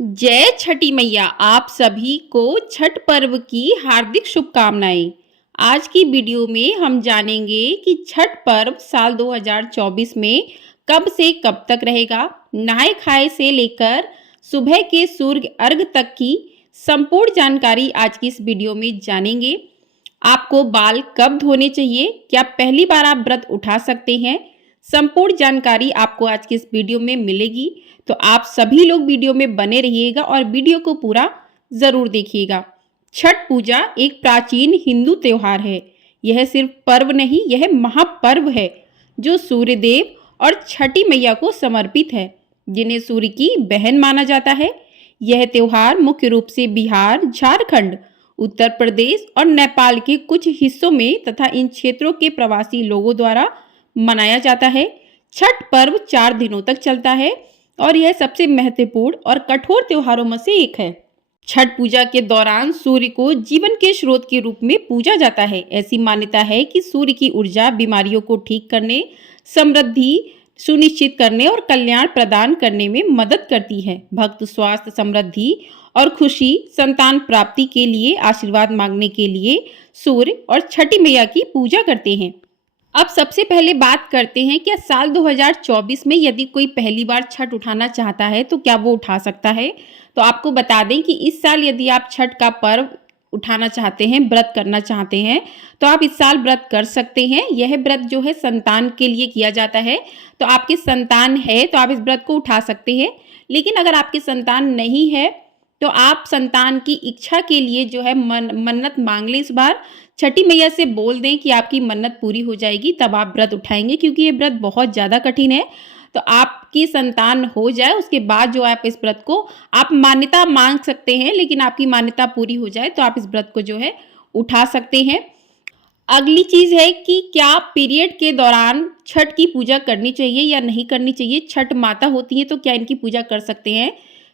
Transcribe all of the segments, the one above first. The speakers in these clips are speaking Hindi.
जय छठी मैया। आप सभी को छठ पर्व की हार्दिक शुभकामनाएं। आज की वीडियो में हम जानेंगे कि छठ पर्व साल 2024 में कब से कब तक रहेगा। नहाय खाए से लेकर सुबह के सूर्य अर्घ तक की संपूर्ण जानकारी आज की इस वीडियो में जानेंगे। आपको बाल कब धोने चाहिए, क्या पहली बार आप व्रत उठा सकते हैं, संपूर्ण जानकारी आपको आज की इस वीडियो में मिलेगी। तो आप सभी लोग वीडियो में बने रहिएगा और वीडियो को पूरा जरूर देखिएगा। छठ पूजा एक प्राचीन हिंदू त्योहार है। यह सिर्फ पर्व नहीं, यह महापर्व है जो सूर्यदेव और छठी मैया को समर्पित है, जिन्हें सूर्य की बहन माना जाता है। यह त्योहार मुख्य रूप से बिहार, झारखंड, उत्तर प्रदेश और नेपाल के कुछ हिस्सों में तथा इन क्षेत्रों के प्रवासी लोगों द्वारा मनाया जाता है। छठ पर्व 4 दिनों तक चलता है और यह सबसे महत्वपूर्ण और कठोर त्योहारों में से एक है। छठ पूजा के दौरान सूर्य को जीवन के स्रोत के रूप में पूजा जाता है। ऐसी मान्यता है कि सूर्य की ऊर्जा बीमारियों को ठीक करने, समृद्धि सुनिश्चित करने और कल्याण प्रदान करने में मदद करती है। भक्त स्वास्थ्य, समृद्धि और खुशी, संतान प्राप्ति के लिए आशीर्वाद मांगने के लिए सूर्य और छठी मैया की पूजा करते हैं। अब सबसे पहले बात करते हैं कि साल 2024 में यदि कोई पहली बार छठ उठाना चाहता है तो क्या वो उठा सकता है। तो आपको बता दें कि इस साल यदि आप छठ का पर्व उठाना चाहते हैं, व्रत करना चाहते हैं, तो आप इस साल व्रत कर सकते हैं। यह व्रत जो है संतान के लिए किया जाता है। तो आपकी संतान है तो आप इस व्रत को उठा सकते हैं। लेकिन अगर आपकी संतान नहीं है तो आप संतान की इच्छा के लिए जो है मन्नत मांग लें। इस बार छठी मैया से बोल दें कि आपकी मन्नत पूरी हो जाएगी, तब आप व्रत उठाएंगे, क्योंकि ये व्रत बहुत ज़्यादा कठिन है। तो आपकी संतान हो जाए उसके बाद जो आप इस व्रत को आप मान्यता मांग सकते हैं, लेकिन आपकी मान्यता पूरी हो जाए तो आप इस व्रत को जो है उठा सकते हैं। अगली चीज है कि क्या पीरियड के दौरान छठ की पूजा करनी चाहिए या नहीं करनी चाहिए। छठ माता होती है तो क्या इनकी पूजा कर सकते हैं।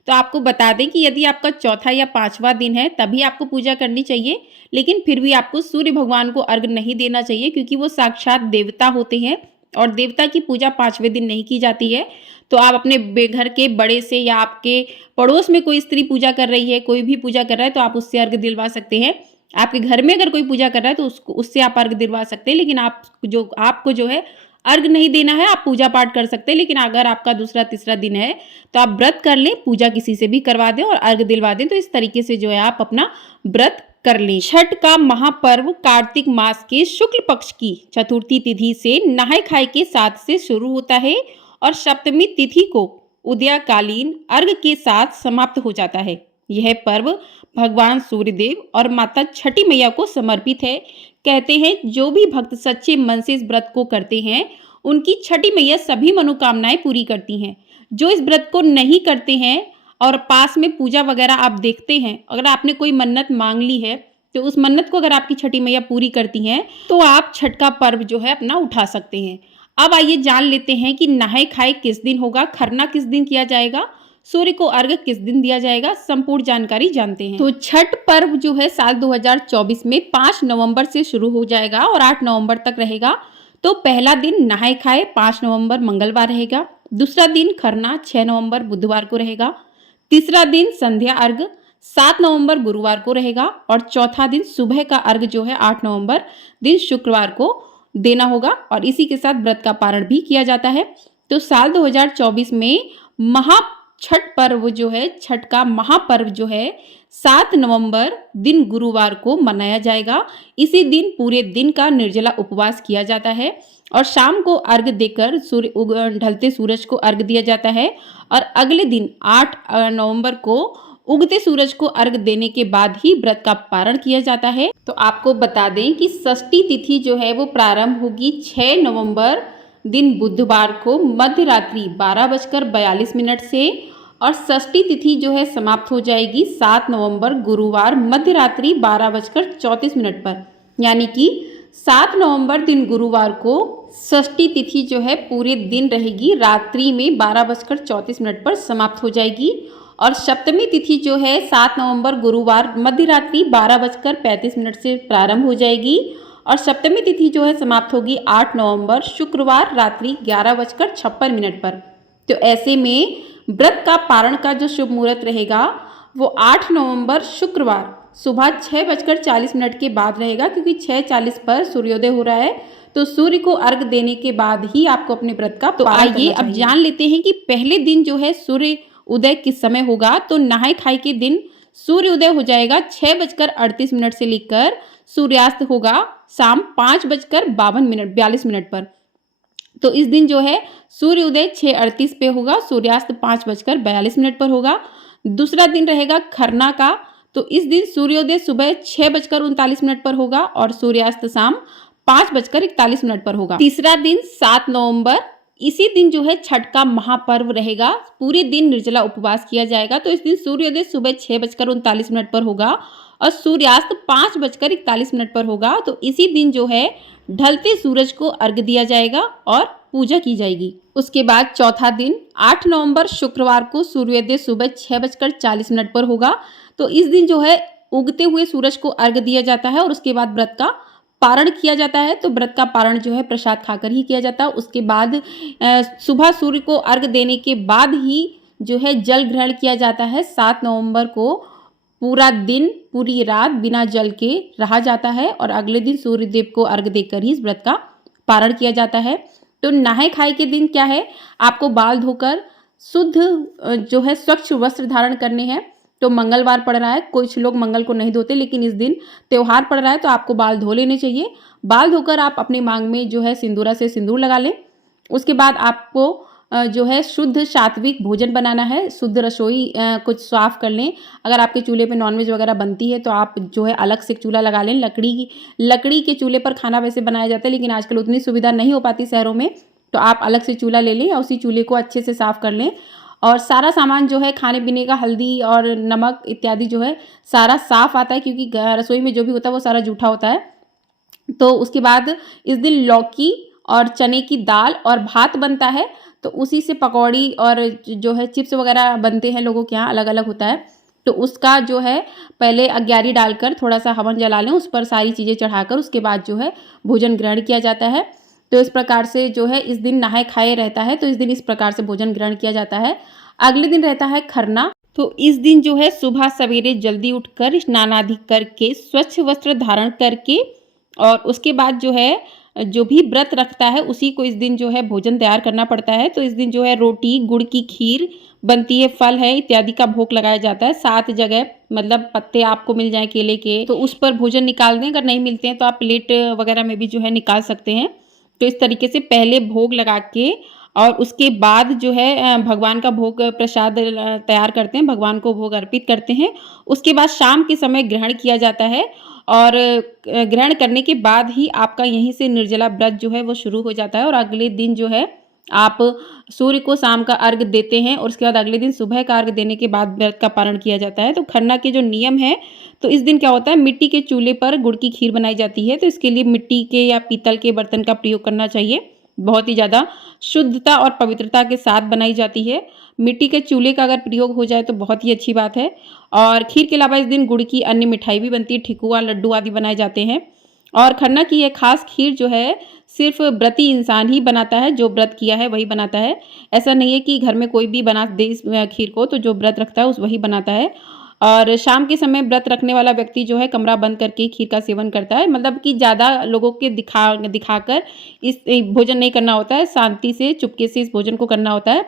तो आपको बता दें कि यदि आपका चौथा या 5वां दिन है तभी आपको पूजा करनी चाहिए, लेकिन फिर भी आपको सूर्य भगवान को अर्घ नहीं देना चाहिए, क्योंकि वो साक्षात देवता होते हैं और देवता की पूजा 5वें दिन नहीं की जाती है। तो आप अपने घर के बड़े से या आपके पड़ोस में कोई स्त्री पूजा कर रही है, कोई भी पूजा कर रहा है, तो आप उससे अर्घ दिलवा सकते हैं। आपके घर में अगर कोई पूजा कर रहा है तो उससे आप अर्घ दिलवा सकते हैं, लेकिन आपको जो है अर्घ नहीं देना है। आप पूजा पाठ कर सकते हैं, लेकिन अगर आपका दूसरा तीसरा दिन है तो आप व्रत कर लें, पूजा किसी से भी करवा दें और अर्घ दिलवा दें। तो इस तरीके से जो है आप अपना व्रत कर लें। छठ का महापर्व कार्तिक मास के शुक्ल पक्ष की चतुर्थी तिथि से नहाय खाए के साथ से शुरू होता है और सप्तमी तिथि को उदयकालीन अर्घ के साथ समाप्त हो जाता है। यह पर्व भगवान सूर्यदेव और माता छठी मैया को समर्पित है। कहते हैं जो भी भक्त सच्चे मन से इस व्रत को करते हैं उनकी छठी मैया सभी मनोकामनाएं पूरी करती हैं। जो इस व्रत को नहीं करते हैं और पास में पूजा वगैरह आप देखते हैं, अगर आपने कोई मन्नत मांग ली है तो उस मन्नत को अगर आपकी छठी मैया पूरी करती हैं तो आप छठ का पर्व जो है अपना उठा सकते हैं। अब आइए जान लेते हैं कि नहाय खाए किस दिन होगा, खरना किस दिन किया जाएगा, सूर्य को अर्घ किस दिन दिया जाएगा, संपूर्ण जानकारी जानते हैं। तो छठ पर्व जो है साल 2024 में 5 नवंबर से शुरू हो जाएगा और 8 नवंबर तक रहेगा। तो पहला दिन नहाय खाए 5 नवंबर मंगलवार रहेगा। दूसरा दिन खरना 6 नवंबर बुधवार को रहेगा। तीसरा दिन संध्या अर्घ 7 नवंबर गुरुवार को रहेगा और चौथा दिन सुबह का अर्घ जो है 8 नवंबर दिन शुक्रवार को देना होगा और इसी के साथ व्रत का पारण भी किया जाता है। तो साल 2024 में छठ पर्व जो है, छठ का महापर्व जो है 7 नवंबर दिन गुरुवार को मनाया जाएगा। इसी दिन पूरे दिन का निर्जला उपवास किया जाता है और शाम को अर्घ देकर ढलते सूरज को अर्घ दिया जाता है और अगले दिन 8 नवंबर को उगते सूरज को अर्घ देने के बाद ही व्रत का पारण किया जाता है। तो आपको बता दें कि षष्ठी तिथि जो है वो प्रारंभ होगी 6 नवंबर दिन बुधवार को मध्य रात्रि 12:42 से और षष्ठी तिथि जो है समाप्त हो जाएगी 7 नवंबर गुरुवार मध्य रात्रि 12:34 पर। यानी कि 7 नवंबर दिन गुरुवार को षष्ठी तिथि जो है पूरे दिन रहेगी, रात्रि में 12:34 पर समाप्त हो जाएगी और सप्तमी तिथि जो है 7 नवंबर गुरुवार मध्य रात्रि 12:35 से प्रारंभ हो जाएगी और सप्तमी तिथि जो है समाप्त होगी 8 नवंबर शुक्रवार रात्रि 11:56 पर। तो ऐसे में व्रत का पारण का जो शुभ मुहूर्त रहेगा वो 8 नवंबर शुक्रवार सुबह 6:40 के बाद रहेगा, क्योंकि 6:40 पर सूर्योदय हो रहा है। तो सूर्य को अर्घ देने के बाद ही आपको अपने व्रत का तो आइए अब जान लेते हैं कि पहले दिन जो है सूर्य उदय किस समय होगा। तो नहाय खाई के दिन सूर्य उदय हो जाएगा 6:38 से लेकर सूर्यास्त होगा शाम 5:42 पर। तो इस दिन जो है सूर्य उदय 6:38 पे होगा, सूर्यास्त 5:42 पर होगा। दूसरा दिन रहेगा खरना का। तो इस दिन सूर्योदय सुबह 6:39 पर होगा और सूर्यास्त शाम 5:41 पर होगा। तीसरा दिन 7 नवंबर, इसी दिन जो है छठ का महापर्व रहेगा। पूरे दिन निर्जला उपवास किया जाएगा। तो इस दिन सूर्योदय सुबह 6:39 पर होगा और सूर्यास्त 5:41 पर होगा। तो इसी दिन जो है ढलते सूरज को अर्घ दिया जाएगा और पूजा की जाएगी। उसके बाद चौथा दिन 8 नवंबर शुक्रवार को सूर्योदय सुबह 6:40 पर होगा। तो इस दिन जो है उगते हुए सूरज को अर्घ दिया जाता है और उसके बाद व्रत का पारण किया जाता है। तो व्रत का पारण जो है प्रसाद खाकर ही किया जाता है। उसके बाद सुबह सूर्य को अर्घ देने के बाद ही जो है जल ग्रहण किया जाता है। 7 नवंबर को पूरा दिन पूरी रात बिना जल के रहा जाता है और अगले दिन सूर्यदेव को अर्घ देकर ही इस व्रत का पारण किया जाता है। तो नहाय खाए के दिन क्या है, आपको बाल धोकर शुद्ध जो है स्वच्छ वस्त्र धारण करने हैं। तो मंगलवार पड़ रहा है, कुछ लोग मंगल को नहीं धोते, लेकिन इस दिन त्योहार पड़ रहा है तो आपको बाल धो लेने चाहिए। बाल धोकर आप अपने मांग में जो है सिंदूरा से सिंदूर लगा लें। उसके बाद आपको जो है शुद्ध सात्विक भोजन बनाना है। शुद्ध रसोई कुछ साफ कर लें। अगर आपके चूल्हे पे नॉनवेज वगैरह बनती है तो आप जो है अलग से चूल्हा लगा लें। लकड़ी के चूल्हे पर खाना वैसे बनाया जाता है, लेकिन आजकल उतनी सुविधा नहीं हो पाती शहरों में, तो आप अलग से चूल्हा ले लें या उसी चूल्हे को अच्छे से साफ कर लें। और सारा सामान जो है खाने पीने का, हल्दी और नमक इत्यादि जो है सारा साफ आता है, क्योंकि रसोई में जो भी होता है वो सारा जूठा होता है। तो उसके बाद इस दिन लौकी और चने की दाल और भात बनता है। तो उसी से पकौड़ी और जो है चिप्स वगैरह बनते हैं, लोगों के यहाँ अलग अलग होता है। तो उसका जो है पहले अग्यारी डालकर थोड़ा सा हवन जला लें, उस पर सारी चीज़ें चढ़ाकर उसके बाद जो है भोजन ग्रहण किया जाता है। तो इस प्रकार से जो है इस दिन नहाए खाए रहता है। तो इस दिन इस प्रकार से भोजन ग्रहण किया जाता है। अगले दिन रहता है खरना। तो इस दिन जो है सुबह सवेरे जल्दी उठकर स्नान आदि करके स्वच्छ वस्त्र धारण करके और उसके बाद जो है जो भी व्रत रखता है उसी को इस दिन जो है भोजन तैयार करना पड़ता है। तो इस दिन जो है रोटी, गुड़ की खीर बनती है, फल है इत्यादि का भोग लगाया जाता है। 7 जगह मतलब पत्ते आपको मिल जाएं केले के तो उस पर भोजन निकाल दें। अगर नहीं मिलते हैं तो आप प्लेट वगैरह में भी जो है निकाल सकते हैं। तो इस तरीके से पहले भोग लगा के और उसके बाद जो है भगवान का भोग प्रसाद तैयार करते हैं, भगवान को भोग अर्पित करते हैं। उसके बाद शाम के समय ग्रहण किया जाता है और ग्रहण करने के बाद ही आपका यहीं से निर्जला व्रत जो है वो शुरू हो जाता है। और अगले दिन जो है आप सूर्य को शाम का अर्घ देते हैं और उसके बाद अगले दिन सुबह का अर्घ देने के बाद व्रत का पारण किया जाता है। तो खरना के जो नियम है, तो इस दिन क्या होता है, मिट्टी के चूल्हे पर गुड़ की खीर बनाई जाती है। तो इसके लिए मिट्टी के या पीतल के बर्तन का प्रयोग करना चाहिए। बहुत ही ज़्यादा शुद्धता और पवित्रता के साथ बनाई जाती है। मिट्टी के चूल्हे का अगर प्रयोग हो जाए तो बहुत ही अच्छी बात है। और खीर के अलावा इस दिन गुड़ की अन्य मिठाई भी बनती है, ठेकुआ, लड्डू आदि बनाए जाते हैं। और खरना की यह खास खीर जो है सिर्फ व्रती इंसान ही बनाता है, जो व्रत किया है वही बनाता है। ऐसा नहीं है कि घर में कोई भी बना दे इस खीर को, तो जो व्रत रखता है उस वही बनाता है। और शाम के समय व्रत रखने वाला व्यक्ति जो है कमरा बंद करके खीर का सेवन करता है। मतलब कि ज़्यादा लोगों के दिखाकर इस भोजन नहीं करना होता है, शांति से चुपके से इस भोजन को करना होता है।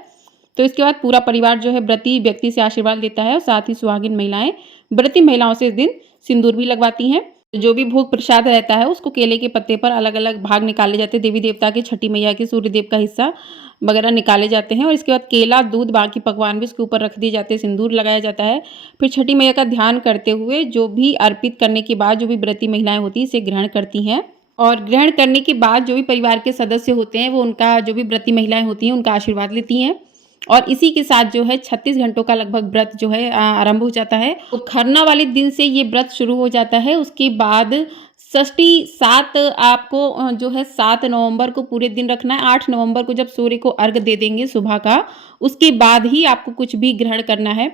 तो इसके बाद पूरा परिवार जो है व्रती व्यक्ति से आशीर्वाद लेता है और साथ ही सुहागिन महिलाएं व्रती महिलाओं से इस दिन सिंदूर भी लगवाती हैं। जो भी भोग प्रसाद रहता है उसको केले के पत्ते पर अलग अलग भाग निकाले जाते हैं। देवी देवता के, छठी मैया के, सूर्यदेव का हिस्सा वगैरह निकाले जाते हैं और इसके बाद केला, दूध, बाकी पकवान भी उसके ऊपर रख दिए जाते हैं, सिंदूर लगाया जाता है। फिर छठी मैया का ध्यान करते हुए जो भी अर्पित करने के बाद जो भी व्रती महिलाएं होती हैं इसे ग्रहण करती हैं। और ग्रहण करने के बाद जो भी परिवार के सदस्य होते हैं वो उनका, जो भी व्रती महिलाएं होती हैं उनका आशीर्वाद लेती हैं। और इसी के साथ जो है 36 घंटों का लगभग व्रत जो है आरंभ हो जाता है। तो खरना वाले दिन से ये व्रत शुरू हो जाता है। उसके बाद षष्ठी 7 आपको जो है 7 नवंबर को पूरे दिन रखना है। 8 नवंबर को जब सूर्य को अर्घ दे देंगे सुबह का, उसके बाद ही आपको कुछ भी ग्रहण करना है।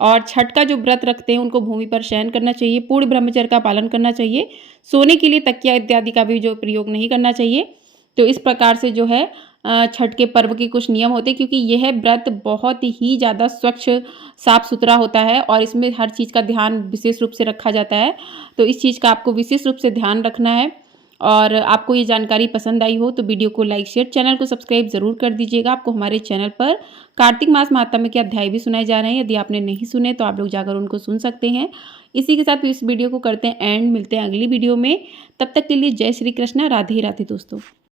और छठ का जो व्रत रखते हैं उनको भूमि पर शयन करना चाहिए, पूर्ण ब्रह्मचर्य का पालन करना चाहिए। सोने के लिए तकिया इत्यादि का भी जो प्रयोग नहीं करना चाहिए। तो इस प्रकार से जो है छठ के पर्व के कुछ नियम होते हैं, क्योंकि यह व्रत बहुत ही ज़्यादा स्वच्छ, साफ-सुथरा होता है और इसमें हर चीज़ का ध्यान विशेष रूप से रखा जाता है। तो इस चीज़ का आपको विशेष रूप से ध्यान रखना है। और आपको ये जानकारी पसंद आई हो तो वीडियो को लाइक, शेयर, चैनल को सब्सक्राइब ज़रूर कर दीजिएगा। आपको हमारे चैनल पर कार्तिक मास महात्म्य के अध्याय भी सुनाए जा रहे हैं। यदि आपने नहीं सुने तो आप लोग जाकर उनको सुन सकते हैं। इसी के साथ इस वीडियो को करते हैं एंड, मिलते हैं अगली वीडियो में। तब तक के लिए जय श्री कृष्णा, राधे राधे दोस्तों।